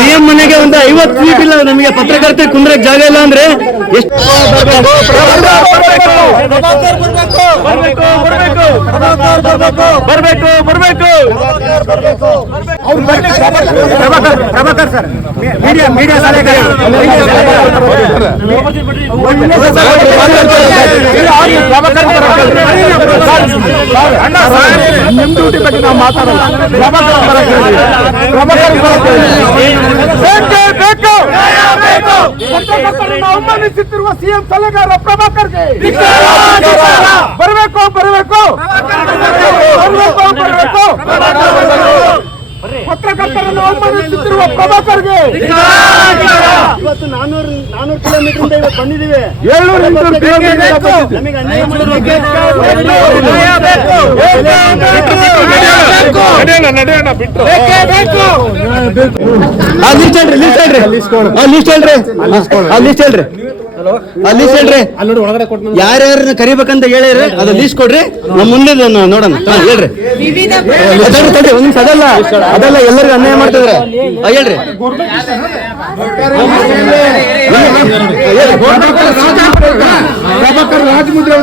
CM ಮನೆಗೆ ಒಂದು 50 seat ಇಲ್ಲ ನಮಗೆ ಪತ್ರಕರ್ತೆ ಕುಂದ್ರಕ್ಕೆ ಜಾಗ ಇಲ್ಲ ಅಂದ್ರೆ ಎಷ್ಟು ಪ್ರಭಾಕರ್ ಸರ್ ಮೀಡಿಯಾ ಸಲಹೆಗಾರ ನಿಮ್ ಡ್ಯೂಟಿ ಬಗ್ಗೆ ನಾವು ಮಾತಾಡೋಣ. ಪತ್ರಕರ್ತರನ್ನು ಅವಮಾನಿಸುತ್ತಿರುವ ಸಿಎಂ ಸಲಹೆಗಾರ ಪ್ರಭಾಕರ್ಗೆ ಬರಬೇಕು ಬರಬೇಕು ಬರಬೇಕು. ಪತ್ರಕರ್ತರನ್ನು ಅವಮಾನಿಸುತ್ತಿರುವ ಪ್ರಭಾಕರ್ಗೆ ಇವತ್ತು 400 ಕಿಲೋಮೀಟರ್ ಇವತ್ತು ಬಂದಿದ್ದೀವಿ. 700 ನಮಗೆ ಅನ್ಯಾಯ ಮಾಡೋದಕ್ಕೆ ಯಾರ್ಯಾರನ್ನ ಕರಿಬೇಕಂತ ಹೇಳಿದ್ರೆ ಅದು ಲೀಸ್ಟ್ ಕೊಡ್ರಿ. ನಮ್ಮ ಮುಂದೆ ನೋಡೋಣ ಹೇಳ್ರಿ. ಒಂದ್ ನಿಮಿಷ ಅದೆಲ್ಲ ಎಲ್ಲರಿಗೂ ಅನ್ಯಾಯ ಮಾಡ್ತಿದ್ರೆ ಹೇಳ್ರಿ. ಪ್ರಭಾಕರ್ ರಾಜಮುದ್ರೆ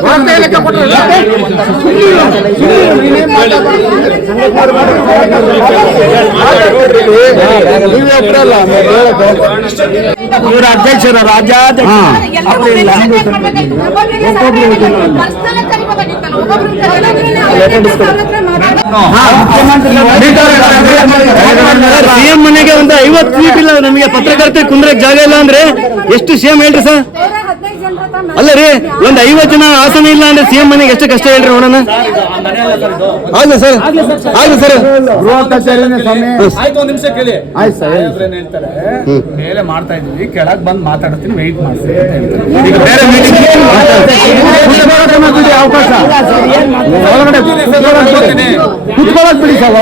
ಇವರು ಅಧ್ಯಕ್ಷರು ರಾಜ್ಯಾಧ್ಯಕ್ಷ ಸಿಎಂ ಮನೆಗೆ ಒಂದು 50 ಸೀಟ್ ಇಲ್ಲ ನಮಗೆ ಪತ್ರಕರ್ತೆ ಕುಂದ್ರಕ್ಕೆ ಜಾಗ ಇಲ್ಲ ಅಂದ್ರೆ ಎಷ್ಟು ಸಿಎಂ ಹೇಳ್ರಿ ಸರ್? ಅಲ್ಲ ರೀ, ಒಂದ್ 50 ಜನ ಆಸನ ಇಲ್ಲ ಅಂದ್ರೆ ಸಿಎಂ ಮನೆಗೆ ಎಷ್ಟು ಕಷ್ಟ ಹೇಳ್ರಿ ನೋಡೋಣ. ಆಗ್ಲಿ ಸರ್, ಆಗ್ಲಿ ಸರ್. ಗೃಹ ಕಚೇರಿನೇ ಸಮಯ ಆಯ್ತು, ಒಂದ್ ನಿಮಿಷ ಕೇಳಿ. ಆಯ್ತು ಸರ್. ಹೇಳ್ತಾರೆ ಮೇಲೆ ಮಾಡ್ತಾ ಇದೀವಿ, ಕೆಳಗ್ ಬಂದ್ ಮಾತಾಡ್ತೀನಿ, ವೆಯ್ಟ್ ಮಾಡ್ಸಿ ಈಗ ಬೇರೆ ಮೀಟಿಂಗ್ ಅವಕಾಶ ಒಳಗಡೆ ಕುತ್ಕೊಳ್ಳೋದು ಬಿಡಿ ಸರ್.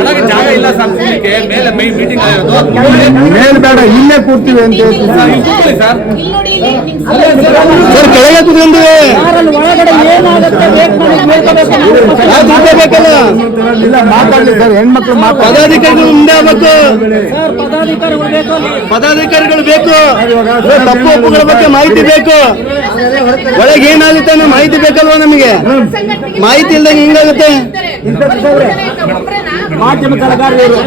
ಒಳಗೆ ಜಾಗ ಇಲ್ಲ ಸರ್, ಮೇಲೆ ಮೀಟಿಂಗ್ ಮೇಲ್ ಬೇಡ, ಇಲ್ಲೇ ಕೂರ್ತೀವಿ ಅಂತ ಹೇಳ್ತೀವಿ ಸರ್. ಸರ್ ಕೆಳಗೆ ಕೂತ್ಕೊಂಡಿವೆ ಇಲ್ಲ ಮಾತಾಡ್ಲಿ ಸರ್. ಹೆಣ್ಮಕ್ಳು ಪದಾಧಿಕಾರಿಗಳು ಮುಂದೆ ಆಗ್ಬೇಕು. ಪದಾಧಿಕಾರಿಗಳು ಬೇಕು. ತಪ್ಪು ಒಪ್ಪುಗಳ ಬಗ್ಗೆ ಮಾಹಿತಿ ಬೇಕು. ಒಳಗೆ ಏನಾಗುತ್ತೆ ಅನ್ನೋ ಮಾಹಿತಿ ಬೇಕಲ್ವಾ ನಮಗೆ? ಮಾಹಿತಿ ಇಲ್ದಂಗೆ ಹಿಂಗಾಗುತ್ತೆ. ಮಾಧ್ಯಮ ಕಲಾಕಾರರು